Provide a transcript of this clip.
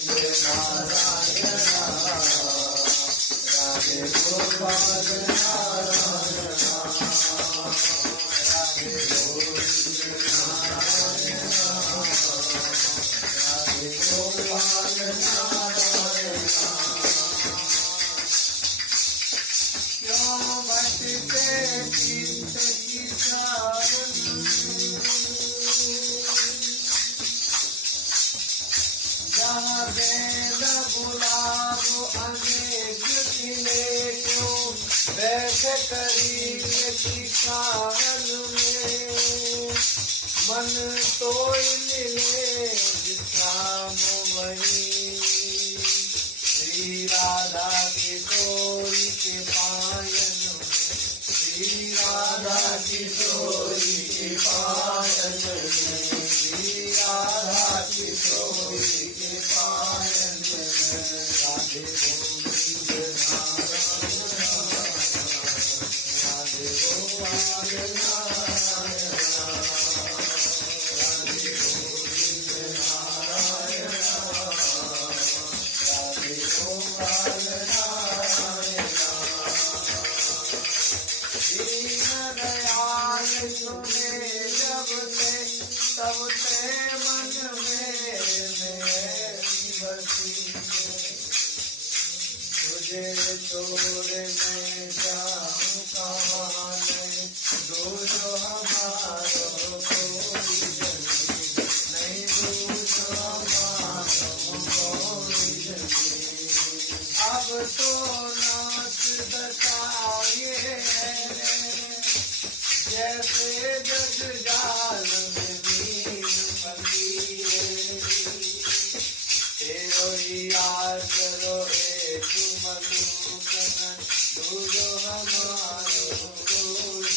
नारायण राधे गोपाल नारायण राधे गोपाल नारायण क्यों भटके चित्त की चारण जहाँ बेल गुलाब अनेक खिले क्यों बैठे करीब की काहल में मन तो मिले विश्राम वही श्री राधा किशोरी के पायन में श्री राधा किशोरी के पायन में श्री राधा किशोरी के पायन में राधे गोविंद नारायण राधे गोपाल नारायण राधे गोविंद नारायण राधे गोपाल नारायण दीन दयाल सुने जब से तब से मन में बसी तुझे छोड़ मैं जाऊं कहाँ नहीं दूर हमारो कोई नहीं दूर हमारो कोई अब तो नाच बताइए जैसे जग जाल में नील फकीरे तेरो ही आसरो एक मलूकन दूर हमारो कोई